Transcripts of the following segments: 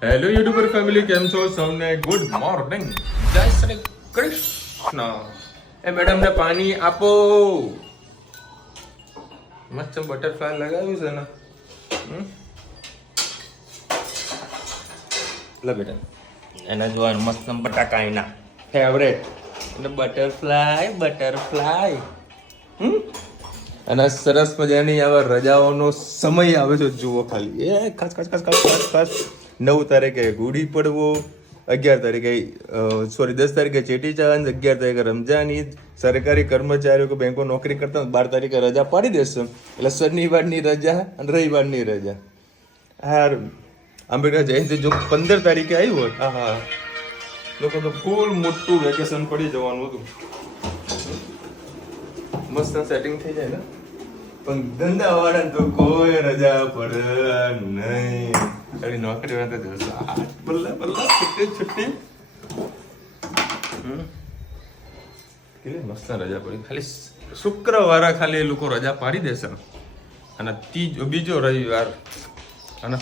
Hello YouTuber family, કેમ છો? સૌને ગુડ મોર્નિંગ, જય શ્રી કૃષ્ણ. એ મેડમને પાણી આપો. મસ્ત બટરફ્લાય લગાવ્યું છે ને. લે બેટા, એના જોવાનું મસ્ત બટાકા એના ફેવરેટ એટલે બટરફ્લાય. અને સરસ મજાની આવા રજાઓનો સમય આવે છે. જુઓ ખાલી એ ખાસ ખાસ ખાસ ખાસ ખાસ ખાસ 9 તારીખે ગુડી પડવો, 11 તારીખે 10 તારીખે ચેટીચાંદ, 11 તારીખે રમજાન ઈદ. સરકારી કર્મચારીઓ કે બેંકો નોકરી કરતા 12 તારીખે રજા પાડી દેશે. એટલે શનિવારની રજા અને રવિવારની રજા. હા, આંબેડકર જયંતિ જો 15 તારીખે આવી હોય, હા, લોકો તો ફૂલ મોટું વેકેશન પડી જવાનું હતું. મસ્ત સેટિંગ થઈ જાય ને. પણ ધંધાવાળા તો કોઈ રજા પડે નહીં. ખાલી નોકરી વાળા તો જશે બલ્લા બલ્લા છુટ્ટી. કેટલી મસ્ત રજા પડી. ખાલી શુક્રવારે ખાલી એ લોકો રજા પાડી દેશે. અને બીજો રવિવાર અને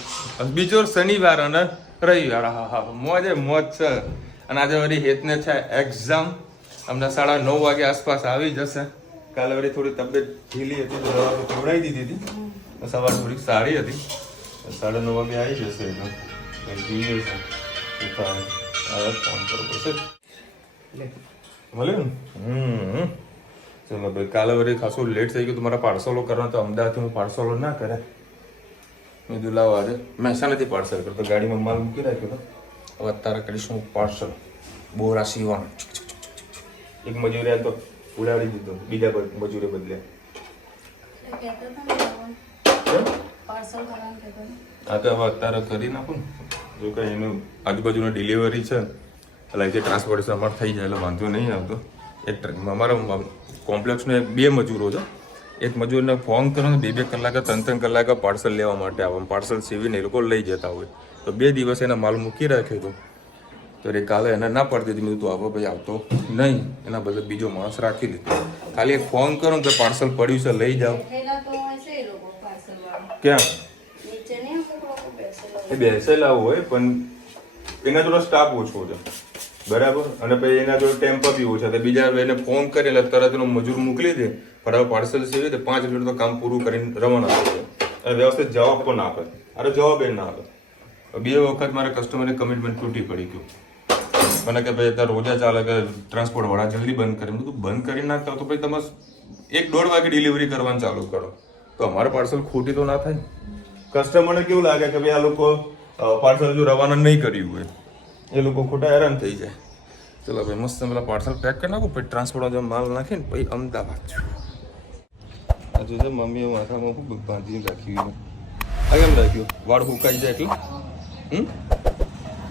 બીજો શનિવાર અને રવિવાર. હા, મોજે મોજ છે. અને આજે વળી હેતને છે એક્ઝામ. અમને 9:30 વાગે આસપાસ આવી જશે. કાલે વળી થોડી તબિયત ઢીલી હતી તો દવા તો પીવડાવી દીધી હતી. સવાર થોડીક સારી હતી. 9:30 વાગે આવી જશે. જોઈએ છે ફોન કરો પડશે. મળ્યું ને? ચલો ભાઈ, કાલે વળી ખાસું લેટ થઈ ગયું. તમારા પાર્સલો કરવાના તો અમદાવાદથી હું પાર્સલો ના કરે. મેં કીધું લાવો આજે મહેસાણાથી પાર્સલ કરતો. ગાડીમાં માલ મૂકી રાખ્યો હતો. હવે અત્યારે કરીશું પાર્સલ. બોરા સીવાનું. એક મજૂરી તો ઉડાડી દીધો, બીજા મજૂરી બદલે. આ તો હવે અત્યારે કરી નાખું ને. જો કે એનું આજુબાજુની ડિલિવરી છે એટલે અહીંથી ટ્રાન્સપોર્ટેશન અમારે થઈ જાય એટલે વાંધો નહીં આવતો. અમારા કોમ્પ્લેક્સનો 2 મજૂરો છે. એક મજૂરને ફોન કરો ને 2 કલાકે 3 કલાકે પાર્સલ લેવા માટે આવે. પાર્સલ સીવીને એ લોકો લઈ જતા હોય. તો 2 દિવસ એને માલ મૂકી રાખ્યો હતો. તો એ કાલે એને ના પડતી હતી. મેં તું આવો ભાઈ, આવતો નહીં. એના બદલે બીજો માણસ રાખી લીધો. ખાલી એક ફોન કરો ને તો પાર્સલ પડ્યું છે, લઈ જાઓ. ક્યાં એ બેસેલા હોય પણ એના જોડે સ્ટાફ ઓછો છે, બરાબર. અને પછી એના જોડે ટેમ્પો બી ઓછા છે. બીજા એને ફોન કરે એટલે તરત એનો મજૂર મોકલી દે. બરાબર, પાર્સલ સીવી દે. 5 મિનિટ તો કામ પૂરું કરીને રવાના થઈ જાય. અને વ્યવસ્થિત જવાબ પણ ના આપે. અરે જવાબ એ ના આપે. 2 વખત મારા કસ્ટમરની કમિટમેન્ટ તૂટી પડી ગયું. મને કે ભાઈ અત્યારે રોજા ચાલે કે ટ્રાન્સપોર્ટ વાળા જલ્દી બંધ કરી. બધું બંધ કરી નાખતા તો ભાઈ તમે 1-1.5 વાગે ડિલિવરી કરવાનું ચાલુ કરો તો અમારે પાર્સલ ખોટી તો ના થાય. કસ્ટમરને કેવું લાગે કે ભાઈ આ લોકો પાર્સલ જો રવાના નહીં કર્યું હોય, એ લોકો ખોટા હેરાન થઈ જાય. ચલો ભાઈ, મસ્ત પેલા પાર્સલ પેક કરી નાખું. પછી ટ્રાન્સપોર્ટ માલ નાખીને પછી અમદાવાદ છું. હજુ તો મમ્મીએ માથામાં ખૂબ બાંધીને રાખ્યું. આ કેમ રાખ્યું? વાળ સુકાઈ જાય એટલે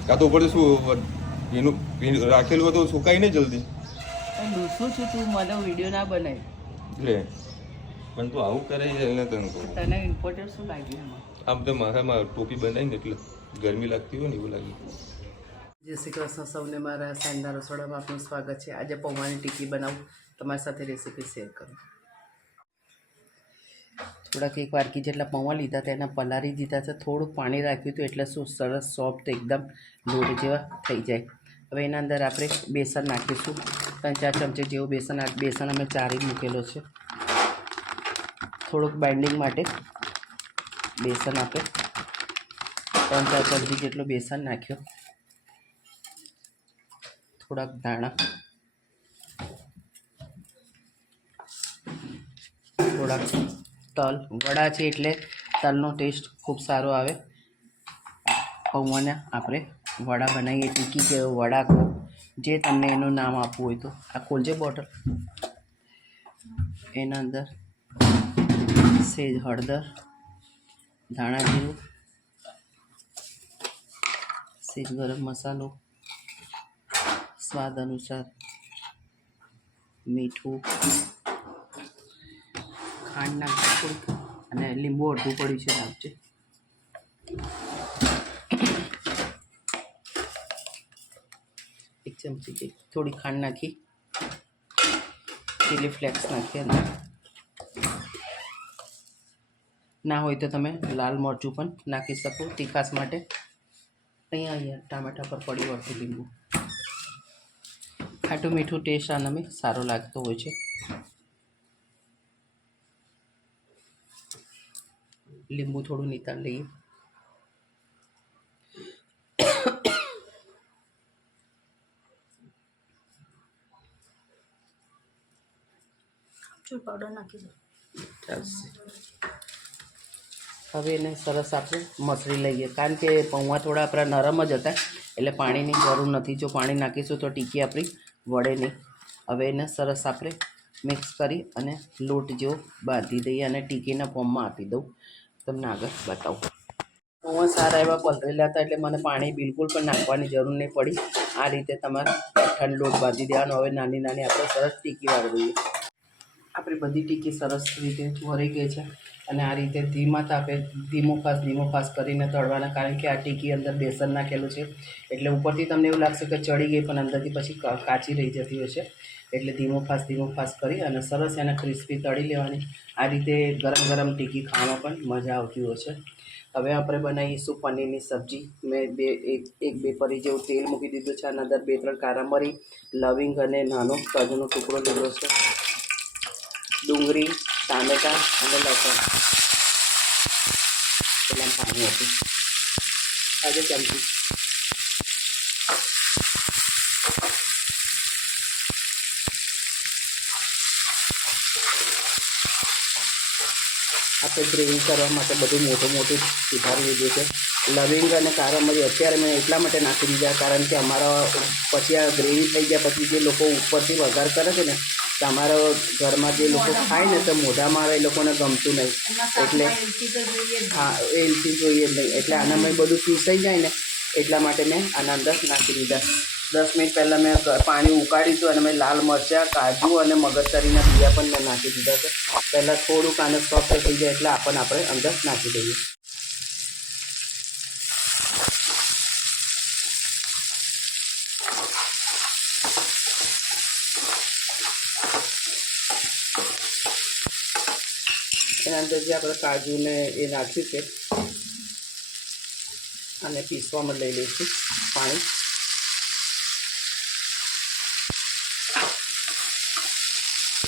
કાં તો ઉપર શું એનું રાખેલું હતું સુકાય નહીં જલ્દી. શું છું તું મને વિડીયો ના બનાવી લે પણ તું આવું કરે છે એને તને કહું. તને ઇમ્પોર્ટન્ટ શું લાગ્યું એમાં? આમ તો માથામાં ટોપી બનાવીને એટલે ગરમી લાગતી હોય ને એવું લાગ્યું. જય શ્રી કૃષ્ણ સૌને. મારા સાંજના રસોડામાં આપનું સ્વાગત છે. આજે પૌવાની ટીકી બનાવું, તમારી સાથે રેસીપી શેર કરું. થોડાક 1 વાટકી જેટલા પૌવા લીધા હતા, એના પલાળી દીધા છે. થોડુંક પાણી રાખ્યું હતું એટલે શું સરસ સોફ્ટ એકદમ લોટ જેવા થઈ જાય. હવે એના અંદર આપણે બેસન નાખીશું. 3-4 ચમચી જેવું બેસન અમે ચારી મૂકેલો છે. થોડુંક બાઇન્ડિંગ માટે બેસન આપણે 3-4 ચમચી જેટલું બેસન નાખ્યો. થોડાક ધાણા, થોડાક તલ. વડા છે એટલે તલનો ટેસ્ટ ખૂબ સારો આવે. પૌવાના આપણે વડા બનાવીએ, ટીકી કે વડા કહો, જે તમને એનું નામ આપવું હોય તો. આ ખોલજે બોટલ. એના અંદર સેજ હળદર, ધાણા જીરું, સેજ ગરમ મસાલો, સ્વાદ અનુસાર મીઠું, ખાંડ નાખીશું અને લીંબુ અડધું પડ્યું છે નાખજે. એક ચમચી થોડી ખાંડ નાખી, ચીલી ફ્લેક્સ નાખી. અને ના હોય તો તમે લાલ મરચું પણ નાખી શકો તીખાશ માટે. અહીંયા ટામેટા પર પડી વળતું લીંબુ. ખાટું મીઠું ટેસ્ટ આનામાં સારો લાગતો હોય છે. લીંબુ થોડું નિતાર લઈએ. પાવડર નાખી દો. ચાલશે. હવે એને સરસ આપણે મસળી લઈએ, કારણ કે પૌવા થોડા આપણા નરમ જ હતા એટલે પાણીની જરૂર નથી. જો પાણી નાખીશું તો ટીકી આપણી વળે નહીં. હવે એને સરસ આપણે મિક્સ કરી અને લોટ જેવો બાંધી દઈએ અને ટીકીના ફોર્મમાં આપી દઉં. તમને આગળ બતાવું. પૌવા સારા એવા પલળેલા હતા એટલે મને પાણી બિલકુલ પણ નાખવાની જરૂર નહીં પડી. આ રીતે તમારે ઠંડ લોટ બાંધી દેવાનો. હવે નાની નાની આપણે સરસ ટીકી વાળી દઈએ. આપણી બધી ટીકી સરસ રીતે વળી ગઈ છે અને આ રીતે ધીમા તાપે ધીમો ફાસ કરીને તળવાના, કારણ કે આ ટીકી અંદર બેસન નાખેલું છે એટલે ઉપરથી તમને એવું લાગશે કે ચડી ગઈ પણ અંદરથી પછી કાચી રહી જતી હોય છે. એટલે ધીમો ફાસ કરી અને સરસ એને ક્રિસ્પી તળી લેવાની. આ રીતે ગરમ ગરમ ટીકી ખાવામાં પણ મજા આવતી હોય છે. હવે આપણે બનાવીશું પનીરની સબ્જી. મેં એક બે પરી જેવું તેલ મૂકી દીધું છે. આના અંદર 2-3 કારા મરી, લવિંગ અને નાનો તજનો ટુકડો લીધો છે, ડુંગળી, ટામેટાં અને લસણ. પેલા પાણી હતું આજે ચમચી. આપણે ગ્રેવી કરવા માટે બધું મોટું સુધારી લીધું છે. લવિંગ અને કારા મરી અત્યારે મેં એટલા માટે નાખી દીધા કારણ કે અમારા પછી આ ગ્રેવી થઈ ગયા પછી જે લોકો ઉપરથી વઘાર કરે છે ને, તમારા ઘરમાં જે લોકો ખાય ને તો મોઢામાં આવે એ લોકોને ગમતું નહીં. એટલે હા, એલચી જોઈએ નહીં. એટલે આનામાં બધું પીસાઈ જાય ને એટલા માટે મેં આના અંદર નાખી દીધા. 10 મિનિટ પહેલાં મેં પાણી ઉકાળ્યું અને મેં લાલ મરચાં, કાજુ અને મગજતરીના બીજા પણ મેં નાખી દીધા છે. પહેલાં થોડુંક આને સોફ્ટ થઈ જાય એટલે આપણે અંદર નાખી દઈએ. એના અંદર જે આપણે કાજુને એ નાખ્યું છે અને પીસવામાં લઈ લઈશું પાણી.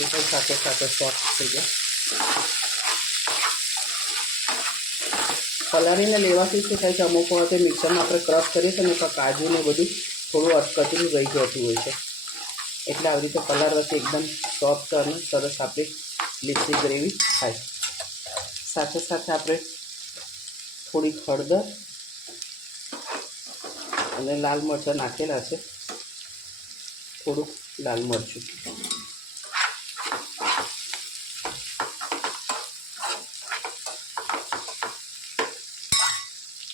એ પણ સાથે સોફ્ટ થઈ જાય. પલાળીને લેવાથી શું થાય છે, અમુક વખતે મિક્સરમાં આપણે ક્રશ કરીએ છીએ ને તો કાજુને બધું થોડું અટકચરું રહી જતું હોય છે. એટલે આવી રીતે પલાળવાથી એકદમ સોફ્ટ અને સરસ આપણી લીસી ગ્રેવી થાય. સાથે આપણે થોડીક હળદર અને લાલ મરચાં નાખેલા છે, થોડુંક લાલ મરચું.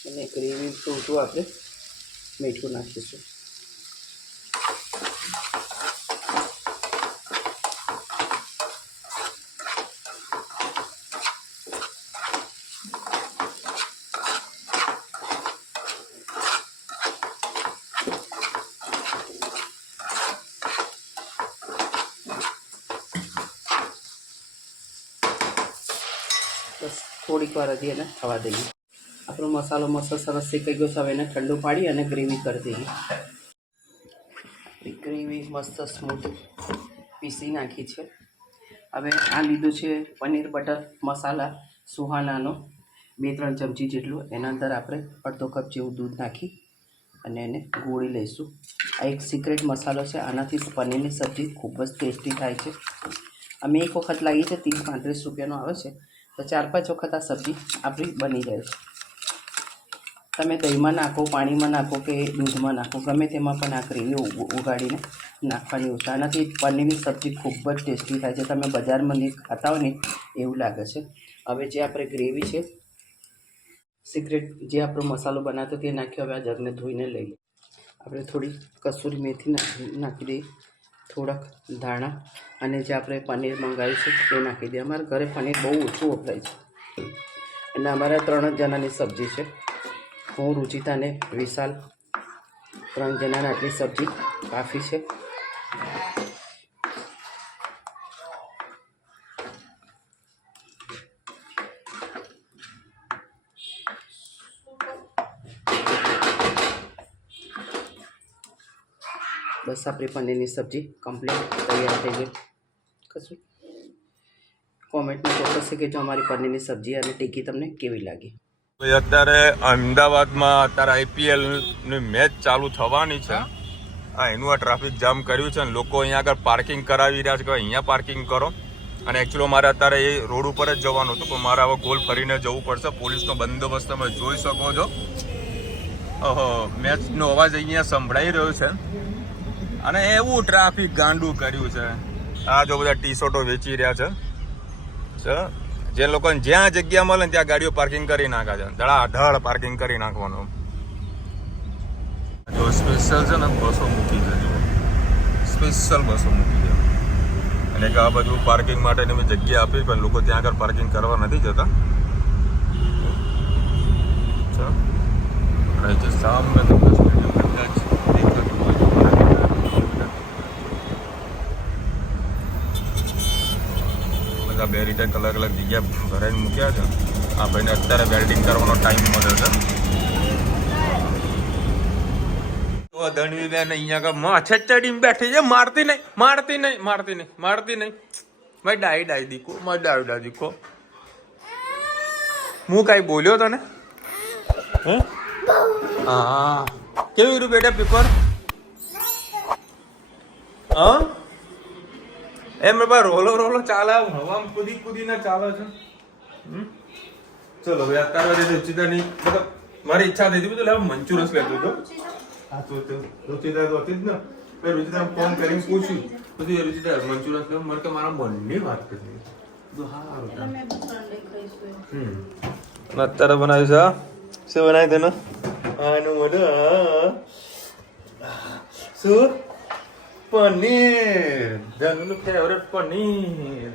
અને ગ્રેવી પૂરતું આપણે મીઠું નાખીશું. બસ થોડીક વાર હજી એને થવા દઈએ. આપણો મસાલો મસ્ત સરસ શેકાઈ ગયો છે. હવે એને ઠંડુ પાડી અને ગ્રેવી કરી દઈએ. આપણી ગ્રેવી મસ્ત સ્મૂથ પીસી નાખી છે. હવે આ લીધું છે પનીર બટર મસાલા સુહાનાનો 2-3 ચમચી જેટલું. એના અંદર આપણે અડધો કપ જેવું દૂધ નાખી અને એને ગોળી લઈશું. આ એક સિક્રેટ મસાલો છે. આનાથી પનીરની સબ્જી ખૂબ જ ટેસ્ટી થાય છે. અમે એક વખત લાગી છે 30-35 રૂપિયાનો આવે છે, તો 4-5 વખત આ સબ્જી આપણી બની જાય છે. તમે દહીંમાં નાખો, પાણીમાં નાખો કે દૂધમાં નાખો, ગમે તેમાં પણ આ ગ્રેવી ઉગાડીને નાખવાની હોય છે. આનાથી પનીરની સબ્જી ખૂબ જ ટેસ્ટી થાય છે. તમે બજારમાં જે ખાતા હોય ને એવું લાગે છે. હવે જે આપણે ગ્રેવી છે સિક્રેટ જે આપણો મસાલો બનાવતો તે નાખ્યો. હવે આ જગને ધોઈને લઈ લઈએ. આપણે થોડી કસૂરી મેથી નાખી દઈએ, થોડાક ધાણા અને જે આપણે પનીર મંગાવ્યું છે તે નાખી દઈએ. અમારા ઘરે પનીર બહુ ઓછું વપરાય છે અને અમારા 3 જ જણાની સબ્જી છે. હું, રુચિતા અને વિશાલ 3 જણાને આટલી સબ્જી કાફી છે. બસ આપણી પનીરની સબ્જી કમ્પ્લીટ તૈયાર થઈ ગઈ. કશું કોમેન્ટમાં ચોક્કસ કે જો અમારી પનીરની સબ્જી અને ટીકી તમને કેવી લાગી. અત્યારે અમદાવાદમાં અત્યારે IPL ની મેચ ચાલુ થવાની છે. એનું આ ટ્રાફિક જામ કર્યું છે અને લોકો અહીંયા આગળ પાર્કિંગ કરાવી રહ્યા છે કે અહીંયા પાર્કિંગ કરો. અને એકચ્યુઅલી મારે અત્યારે એ રોડ ઉપર જ જવાનું હતું પણ મારે હવે ગોલ ફરીને જવું પડશે. પોલીસનો બંદોબસ્ત તમે જોઈ શકો છો. મેચનો અવાજ અહીંયા સંભળાઈ રહ્યો છે અને એવું ટ્રાફિક ગાંડું કર્યું છે. આ જો બધા ટી શર્ટો વેચી રહ્યા છે. જે લોકોને જ્યાં જગ્યા મળે ને ત્યાં ગાડીઓ પાર્કિંગ કરી નાખે છે. ધડાધડ પાર્કિંગ કરી નાખવાનું. જો સ્પેશિયલ છે ને બસો મૂકી છે. સ્પેશિયલ બસો મૂકી છે અને કે આ બધું પાર્કિંગ માટેની મેં જગ્યા આપી પણ લોકો ત્યાં આગળ પાર્કિંગ કરવા નથી જતા. સામે બધા બે રીતે અલગ અલગ જગ્યા ભરાઈને મૂક્યા છે. આ ભાઈને અત્યારે વેલ્ડિંગ કરવાનો ટાઈમ મળ્યો છે. તો ધણવીબેન અહીંયા આગળ માથે ચડીને બેઠી છે. મારતી નહીં ભાઈ. ડાઈ દીકો મારી ડાઈ દીકો. હું કઈ બોલ્યો તને? હા કેવું રહ્યું બેટા પેપર? હા એમ બાબા રોલો ચાલે હવામાં કુદીને ચાલે છે. ચલો ભાઈ અત્યારે રુચિતાની મતલબ મારી ઈચ્છા થઈ હતી બધું મંચુરસ લેતો હતો. હા તો રુચિતા તો હતી જ ને. મેં રુચિતા ફોન કરીને પૂછ્યું બધું રુચિતા મંચુરસ લેવું મને કે મારા બંને વાત કરી. અત્યારે બનાવ્યું છે. શું બનાવ્યું તને? આનું મોઢું શું? પનીર. ધનનું ફેવરેટ પનીર.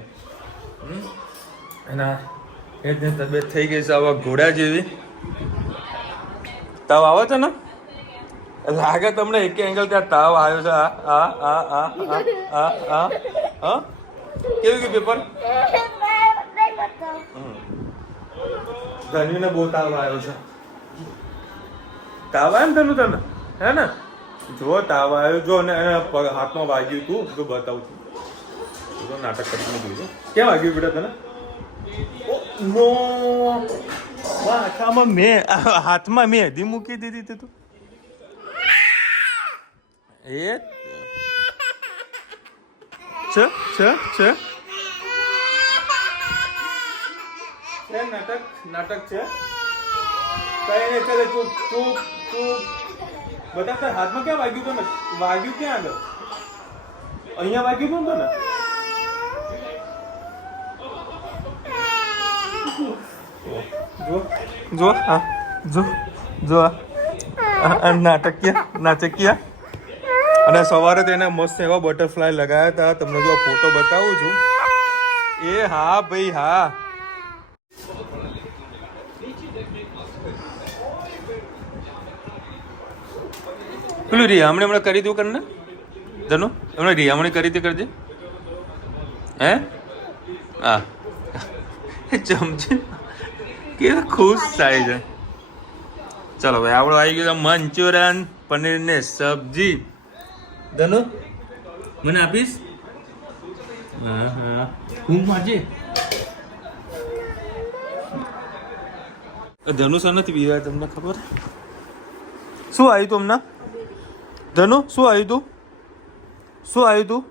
એના એટલે તબિયત થઈ ગઈ છે આવા ઘોડા જેવી. તાવ આવે છે ને? લાગે તમને એક એંગલ ત્યાં તાવ આવ્યો છે. કેવું ગયું પેપર? ધન્યુને બહુ તાવ આવ્યો છે. તાવ આવ્યો ને તને હે ને? જો તાવ આવ્યો જો ને હાથમાં વાગ્યું તું તો બતાવું છું. નાટક કરીને જોયું. ક્યાં વાગ્યું બેટા તને? નો આખામાં મેં હાથમાં મેં મૂકી દીધી હતી તું. એ છે નાટક છે. કઈ નહીં ચાલે. ચૂપ બધા તાર હાથમાં ક્યાં વાગ્યું તને? વાગ્યું ક્યાં આગળ? અહીંયા વાગ્યું હતું તને? જો હા જો નાટકિયા. અને સવારે તેને મસ્ત એવા બટરફ્લાય લગાવ્યા હતા. તમને જો ફોટો બતાવું છું. એ હા ભાઈ હા. પેલું રિયામણી હમણાં કરી દઉં કરીને ધનુ હમણાં રિયામણી કરી તે કરજે. હે હા ચમચી કે ખુશ થાય છે. ચલો ભાઈ આપણો આવી ગયો મંચુરિયન પનીરની સબ્જી. ધનુ મને આપીશ? હા હું વાંચે ધનુ સર નથી પીવા તમને ખબર? શું આવ્યું તું હમણાં? ધનુ શું આવ્યું તું?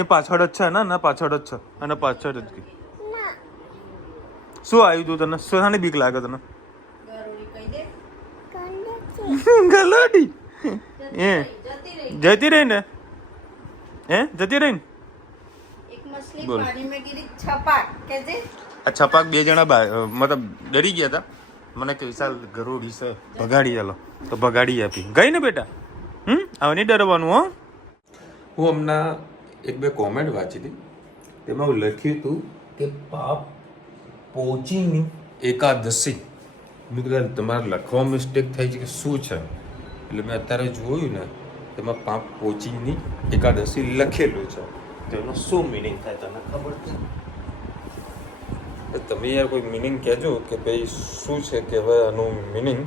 એ પાછળ જ છે ને? પાછળ જ છે અને પાછળ જ ગઈ. શું આવ્યું તું તને? શાની બીક લાગે તને? ગલોડી એ જતી રહી ને? જતી રહી ને? બોલ. આ છપાક બે જણા મતલબ ડરી ગયા હતા. મને કે વિશાલ ગરોડી છે ભગાડી ચાલો તો ભગાડી આપી ગઈ ને બેટા. હવે નહીં ડરવાનું હો. હું હમણાં એક બે કોમેન્ટ વાંચી હતી. તેમાં લખ્યું હતું કે પાપ પોચીની એકાદશી. મેં કીધું તમારે લખવા મિસ્ટેક થઈ છે કે શું છે? એટલે મેં અત્યારે જોયું ને તેમાં પાપ પોચીની એકાદશી લખેલું છે. તેનો શું મિનિંગ થાય તને ખબર છે? તમે યાર કોઈ મિનિંગ કહેજો કે ભાઈ શું છે કે હવે આનું મિનિંગ.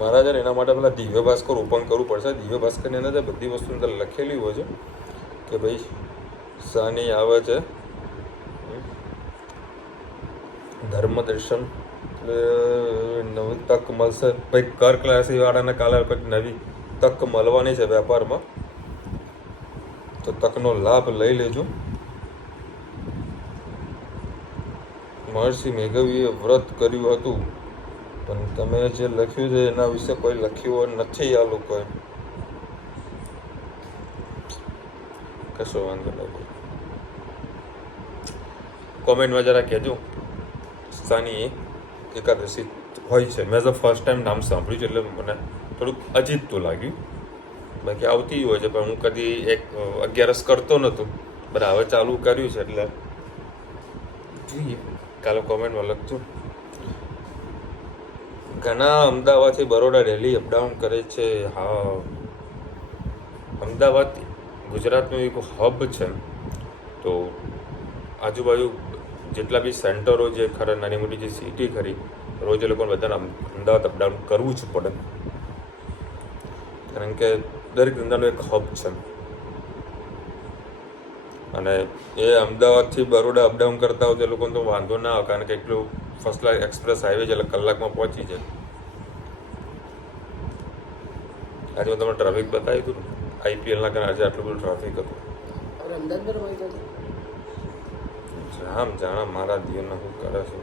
મારા છે ને એના માટે પેલા દિવ્ય ભાસ્કર ઓપન કરવું પડશે. દિવ્ય ભાસ્કરની અંદર બધી વસ્તુ અંદર લખેલી હોય છે કે ભાઈ શાની આવે છે ધર્મ દર્શન, એટલે નવી તક મળશે ભાઈ. કર ક્લાસી વાળાને કાલે કંઈક નવી તક મળવાની છે વેપારમાં, તો તકનો લાભ લઈ લેજો. મહર્ષિ મેઘવીએ વ્રત કર્યું હતું, પણ તમે જે લખ્યું છે એના વિશે કોઈ લખ્યું નથી આ લોકોએ. કશો વાંધો નહીં, કોમેન્ટમાં જરા કહેજો શાની એકાદશી હોય છે. મેં તો ફર્સ્ટ ટાઈમ નામ સાંભળ્યું છે એટલે મને થોડુંક અજીબતું લાગ્યું. બાકી આવતી હોય છે પણ હું કદી 11 કરતો નહોતો, પણ હવે ચાલુ કર્યું છે એટલે જોઈએ. કાલે કોમેન્ટમાં લખજો. ઘણા અમદાવાદથી બરોડા ડેલી અપડાઉન કરે છે. હા, અમદાવાદ ગુજરાતનું એક હબ છે, તો આજુબાજુ જેટલા બી સેન્ટરો જે ખરા નાની મોટી જે સિટી ખરી, રોજ એ લોકોને બધાને અમદાવાદ અપડાઉન કરવું જ પડે, કારણ કે દરેક ધંધાનો એક હબ છે. અને એ અમદાવાદથી બરોડા અપડાઉન કરતા હોય તો એ લોકોને તો વાંધો ના આવે, કારણ કે એટલું ફર્સ્ટ ક્લાસ એક્સપ્રેસ હાઈવે છે એટલે કલાકમાં પહોંચી જાય. આજે હું તમને ટ્રાફિક બતાવી હતું IPLના કારણે આજે આટલું બધું ટ્રાફિક હતું. જામ જાણા મારા દિવસના શું કરે છે.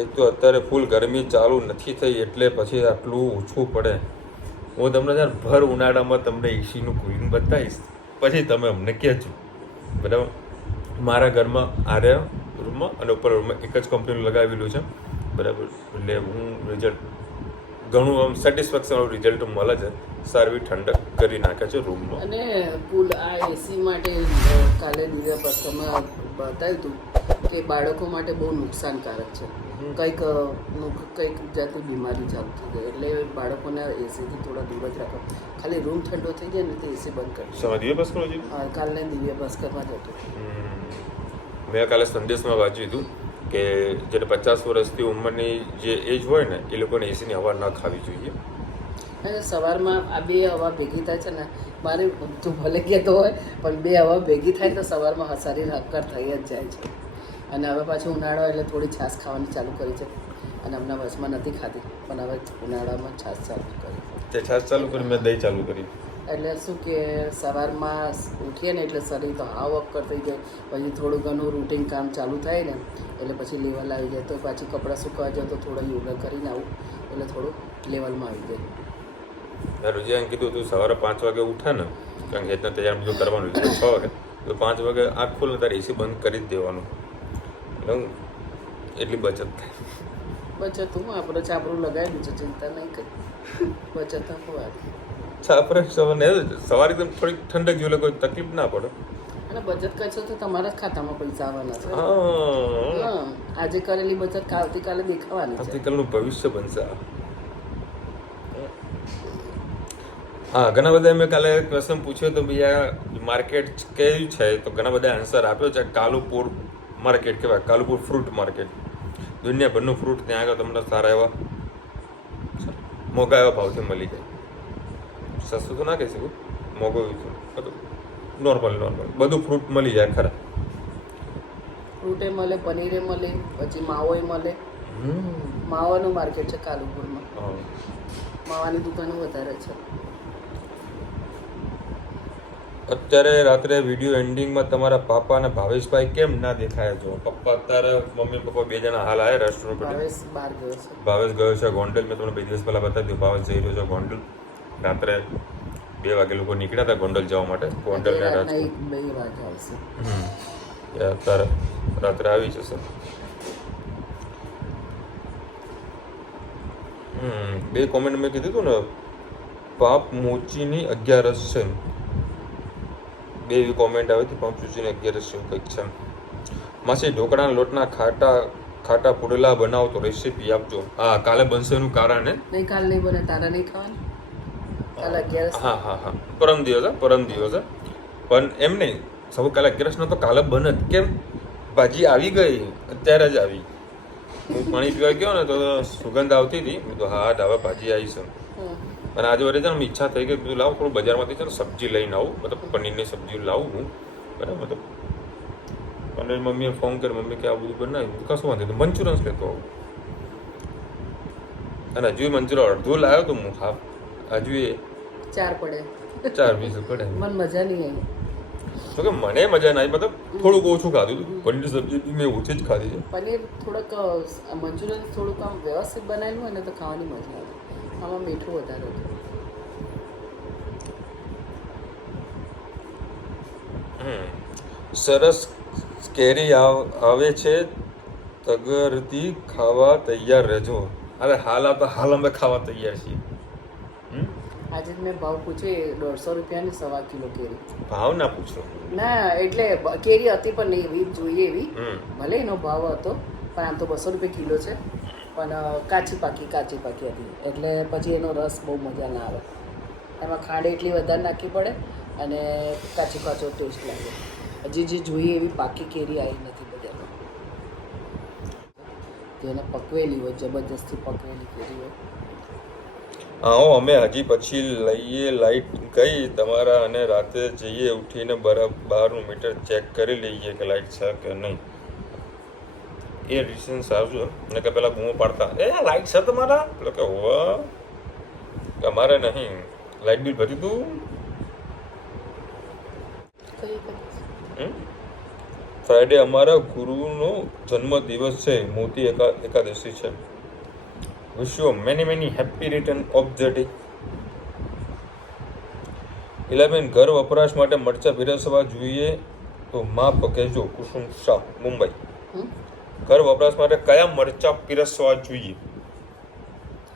એક તો અત્યારે ફૂલ ગરમી ચાલુ નથી થઈ એટલે પછી આટલું ઓછું પડે. હું તમને જ્યારે ભર ઉનાળામાં તમને એસીનું કુલિંગ બતાવીશ, પછી તમે અમને કહેજો, બરાબર. મારા ઘરમાં આર્યા રૂમમાં અને ઉપર રૂમમાં એક જ કંપનીનું લગાવેલું છે, બરાબર. એટલે હું રિઝલ્ટ ઘણું આમ સેટિસ્ફેક્શન રિઝલ્ટ મળે છે. સારી ઠંડક કરી નાખે છે રૂમમાં. અને કુલ આ એસી માટે કાલે દિવ્ય ભાસ્કરમાં બતાવ્યું હતું કે બાળકો માટે બહુ નુકસાનકારક છે. કંઈક જાતની બીમારી ચાલુ થઈ ગઈ, એટલે બાળકોને એસીથી થોડા દૂર જ રાખો. ખાલી રૂમ ઠંડો થઈ જાય ને તો એસી બંધ કરી. દિવ્ય ભાસ્કર હજી કાલે દિવ્ય ભાસ્કરમાં જ હતું. મેં કાલે સંદેશમાં વાંચ્યું હતું કે જેને 50 વર્ષથી ઉંમરની જે એજ હોય ને એ લોકોને એસીની હવા ન ખાવી જોઈએ. અને સવારમાં આ બે હવા ભેગી થાય છે ને, મારે તું ભલે કહેતો હોય પણ બે હવા ભેગી થાય તો સવારમાં હસારી હક્કર થઈ જ જાય છે. અને હવે પાછું ઉનાળો એટલે થોડી છાશ ખાવાની ચાલુ કરી છે, અને હમણાં વચમાં નથી ખાધી પણ હવે ઉનાળામાં છાશ ચાલુ કરી. તે છાશ ચાલુ કરી, મેં દહીં ચાલુ કરી. એટલે શું કે સવારમાં ઉઠીએ ને એટલે શરીર તો હાવ અક્કર થઈ જાય, પછી થોડું ઘણું રૂટીન કામ ચાલુ થાય ને એટલે પછી લેવલ આવી જાય. તો પાછી કપડાં સુકવા જાય તો થોડા યોગા કરીને આવું એટલે થોડું લેવલમાં આવી જાય. રોજે એમ કીધું તું સવારે 5 વાગે ઉઠે ને, કારણ કે એટલા તૈયાર બધું કરવાનું 6 વાગે, તો 5 વાગે આંખ ખોલે તારે એસી બંધ કરી જ દેવાનું, એટલે એટલી બચત થાય. બચત હું આપણે ચાપડું લગાવી છે, ચિંતા નહીં કરી, બચત હોય. આપણે સવારે એકદમ થોડીક ઠંડક જોઈ કોઈ તકલીફ ના પડે. અને બચત કરશો તો તમારા જ ખાતામાં પૈસા આવવાના છે. હા, આજે કરેલી બચત આવતીકાલે દેખાવાની છે. આવતીકાલનું ભવિષ્ય બનશે. હા, ઘણા બધા મેં કાલે ક્વેશ્ચન પૂછ્યો તો ભાઈ આ માર્કેટ કયું છે, તો ઘણા બધા આન્સર આપ્યો છે. કાલુપુર માર્કેટ કહેવાય, કાલુપુર ફ્રૂટ માર્કેટ. દુનિયાભરનું ફ્રૂટ ત્યાં આગળ તમને સારા એવા મોંઘા એવા ભાવથી મળી જાય. સસ્તું તો ના કહી શકું, મોંઘું બધું નોર્મલ બધું ફ્રૂટ મળી જાય ખરા. ફ્રૂટે મળે, પનીરે મળે, પછી માવોય મળે. માવાનું માર્કેટ છે કાલુપુરમાં, માવાની દુકાનો વધારે છે. અત્યારે રાત્રે વિડીયો એન્ડિંગમાં તમારા પાપા અને ભાવેશભાઈ કેમ ના દેખાયા છો? પપ્પા અત્યારે મમ્મી પપ્પા 2 જણા હાલ આવ્યા રેસ્ટોરન્ટ પર. ભાવેશ બહાર ગયો છે. ભાવેશ ગયો છે ગોંડલ. મેં તમને 2 દિવસ પહેલા બતાવી દીધું, ભાવેશ જઈ રહ્યો છે ગોંડલ. રાત્રે 2 વાગે લોકો નીકળ્યા હતા ગોંડલ જવા માટે. ગોંડલ ને રાજકોટ 2 વાગે આવશે. અત્યારે રાત્રે આવી જશે. બે કોમેન્ટ મેં કીધું હતું ને, પાપ મોચીની 11 છે. 2 એવી કોમેન્ટ આવી હતી, પાપ મોચીની 11 છે કંઈક છે. માસી ઢોકળાના લોટના ખાટા પુડલા બનાવો તો રેસીપી આપજો. હા, કાલે બનશે એનું કારણ નહીં, કાલે નહીં બને. તારા નહીં ખાવાનું કાલે 11. હા, પરમ દિવસ પણ એમ નહીં, સૌ કાલે 11 તો કાલે બને જ. કેમ? ભાજી આવી ગઈ, અત્યારે જ આવી. હું પાણી પીવા ગયો ને તો સુગંધ આવતી હતી. મેં તો હા ઢાબા ભાજી આવી છે. અને આજે વડે છે ને ઈચ્છા થઈ કે બધું લાવું થોડું બજારમાંથી છે ને સબ્જી લઈને આવું, મતલબ પનીરની સબ્જી લાવું હું બરાબર. તો અને મમ્મીએ ફોન કર્યો, મમ્મી કે આ બધું બનાવ્યું કશું વાંધો નહીં, મંચુરિયન્સ લેતો આવું. અને હજુ મંચુરિયન અડધું લાવ્યો તો હું હાફ, હજુ એ 4 પડે 4 પીસ પડે. મને મજા નહીં આવી. તો કે મને મજા ના આવી, મતલબ થોડુંક ઓછું ખાધું હતું. પનીર સબ્જી મેં ઓછી જ ખાધી છે. પનીર થોડુંક મંચુરિયન થોડુંક આમ વ્યવસ્થિત બનાવેલું હોય ને તો ખાવાની મજા આવે. આમાં મીઠું વધારે હતું. સરસ કેરી આવે છે, તગરથી ખાવા તૈયાર રહેજો. હવે હાલ તો હાલ અમે ખાવા તૈયાર છીએ. આજે જ મેં ભાવ પૂછ્યો 150 રૂપિયાની 1.25 કિલો કેરી. ભાવ ના પૂછો ના એટલે કેરી હતી પણ નહીં એવી જોઈએ એવી, ભલે એનો ભાવ હતો પણ આમ તો 200 રૂપિયા કિલો છે. પણ કાચી પાકી હતી એટલે પછી એનો રસ બહુ મજા ના આવે. એમાં ખાંડ એટલી વધારે નાખવી પડે અને કાચો ટેસ્ટ લાગે. હજી જે જોઈએ એવી પાકી કેરી આવી નથી બજારમાં. જેને પકવેલી હોય, જબરજસ્તી પકવેલી કેરી હોય. હા અમે હજી પછી લઈએ. લાઈટ ગઈ તમારા અને રાતે જઈએ ઉઠીને બહારનું મીટર ચેક કરી લઈએ કે લાઈટ છે કે નહીં. એ ડિસિઝન સારું છે ને કે પેલા બૂમો પાડતા એ લાઈટ છે તમારા, એટલે કે હોવા કે અમારે નહીં. લાઈટ બિલ ભર્યું તું. ફ્રાઈડે અમારા ગુરુનો જન્મદિવસ છે, મોટી એકાદશી છે. Wish you many happy return of the day. 11 ઘર વપરાશ માટે મરચાં પીરસવા જોઈએ તો માપ કહેજો. કુસુમ શાહ, મુંબઈ. ઘર વપરાશ માટે કયા મરચાં પીરસવા જોઈએ?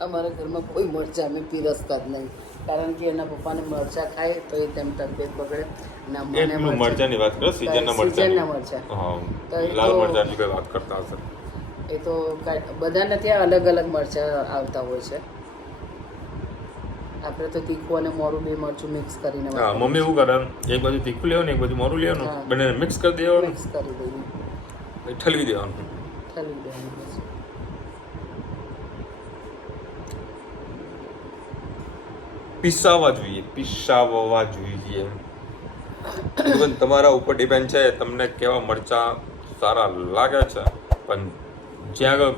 અમારા ઘરમાં કોઈ મરચાં અમે પીરસતા જ નહીં, કારણ કે એના પપ્પાને મરચાં ખાય તો એ તેમ તબિયત બગડે. ના મને મરચાંની વાત કરો, સીઝનના મરચાં. હા, લાલ મરચાંની કોઈ વાત કરતા હશે. એ તો બધાને ત્યાં અલગ અલગ મરચાં આવતા હોય છે. આપણે તો તીખું અને મોરું બે મરચું મિક્સ કરીને. હા, મમ્મી એવું કરે, એક બાજુ તીખું લેવાનું, એક બાજુ મોરું લેવાનું, બંને મિક્સ કરી દેવાનું, મિક્સ કરી દઈએ, ઠલવી દેવાનું. પીસાવવા જોઈએ. તમારા ઉપર ડિપેન્ડ છે તમને કેવા મરચાં સારા લાગે છે. પણ જ્યાં આગળ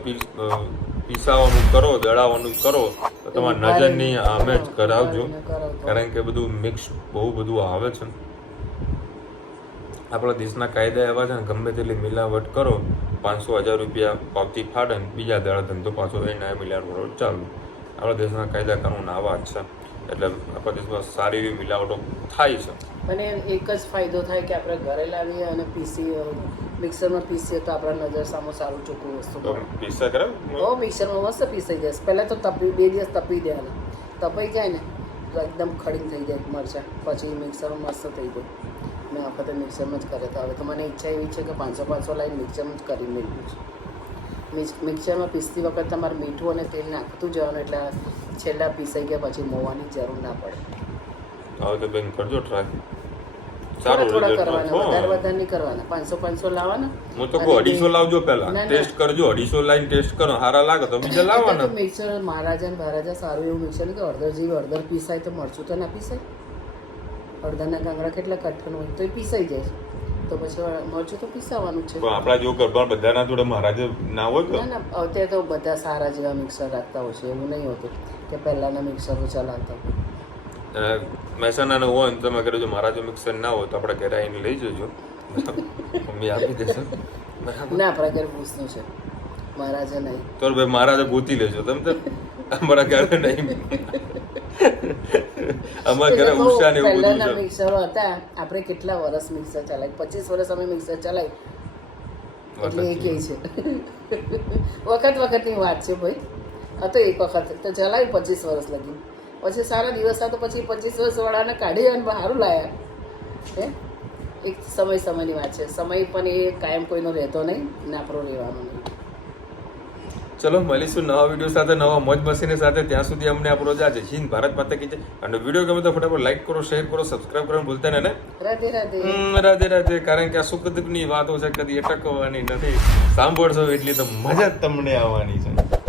પીસાવાનું કરો, દળાવવાનું કરો તો તમારા નજરની આમે જ કરાવજો, કારણ કે બધું મિક્સ બહુ બધું આવે છે. આપણા દેશના કાયદા એવા છે ને, ગમે તેટલી મિલાવટ કરો 500-1000 રૂપિયા પાવતી ફાડે ને બીજા દાડા ધંધો પાછો એના મિલાવટ ચાલુ. આપણા દેશના કાયદા કાનૂન આવા જ છે. એટલે આપણા દેશમાં સારી એવી મિલાવટો થાય છે. અને એક જ ફાયદો થાય કે આપણે ઘરે લાવીએ અને મિક્સરમાં પીસીએ તો આપણા નજર સામે સારું ચોખ્ખું વસ્તુ પીસા કરે. મિક્સરમાં મસ્ત પીસાઈ જાય. પહેલાં તો 2 દિવસ તપી દેવાના, તપાઈ જાય ને તો એકદમ ખડીને થઈ જાય મરચાં, પછી મિક્સરમાં મસ્ત થઈ જાય. મેં આ વખતે મિક્સરમાં જ કરે તો હવે તો મને ઈચ્છા એવી છે કે 500 લાઈન મિક્સરમાં જ કરી લેવું છે. મિક્સરમાં પીસતી વખત તમારે મીઠું અને તેલ નાખતું જવાનું, એટલે છેલ્લા પીસાઈ ગયા પછી મોવાની જરૂર ના પડે. હવે તો બેન કરજો ટ્રાય. થોડા કરવાના, વધારે નહીં કરવાના. 500 લાવવાના. હું તો કહું 250 લાવજો પહેલા, ટેસ્ટ કરજો. 250 લાઈન ટેસ્ટ કરો, સારા લાગે તો બીજા લાવવાના. મિક્સર મહારાજા સારું એવું મિક્સર કે અડધર પીસાય તો મરચું તો ના પીસાય. અડધાના કાંગડા કેટલા કઠણ હોય તો એ પીસાઈ જાય, તો પછી મરચું તો પીસાવાનું છે. આપણા જેવું ઘરમાં બધાના જોડે મહારાજ ના હોય. ના અત્યારે તો બધા સારા જેવા મિક્સર રાખતા હોય છે, એવું નહીં હોતું કે પહેલાંના મિક્સરો ચલાવતા હોય. મહેસાણાનો હોય ને તમે કરો, જો મારા જો મિક્સર ના હોય તો આપણે ઘરે આવીને લઈ જજો, મમ્મી આપી દેશે. ના, આપણા ઘરે પૂછતું છે, મહારાજા નહીં. તો ભાઈ મહારાજા ગોતી લેજો તમે તો, અમારા ઘરે નહીં. અમારા ઘરે ઉષા ને એવું બધું. પહેલાના મિક્સરો હતા, આપણે કેટલા વર્ષ મિક્સર ચલાવી, 25 વર્ષ અમે મિક્સર ચલાવી, એટલે એ કહે છે વખતની વાત છે ભાઈ. હતો એક વખત તો ચલાવી 25 વર્ષ લગી, પછી સારા દિવસ હતા તો પછી 25 વર્ષવાળાને કાઢી અને સારું લાયા. હે, એક સમયની વાત છે. સમય પણ એ કાયમ કોઈનો રહેતો નહીં ને આપણો રહેવાનો નહીં. ચલો મળીશું નવા વિડીયો સાથે, નવા મોજ મસ્તીની સાથે. ત્યાં સુધી અમને આપણો જય હિન્દ, ભારત માતા કી જય. અને વિડીયો ગમે તો ફટાફટ લાઈક કરો, શેર કરો, સબસ્ક્રાઇબ કરવાનું ભૂલતા નહીં ને. રાધે રાધે. રાધે રાધે. કારણ કે આ સુખ દુઃખની વાતો છે, કદી અટકવાની નથી. સાંભળશો એટલી તો મજા જ તમને આવવાની છે.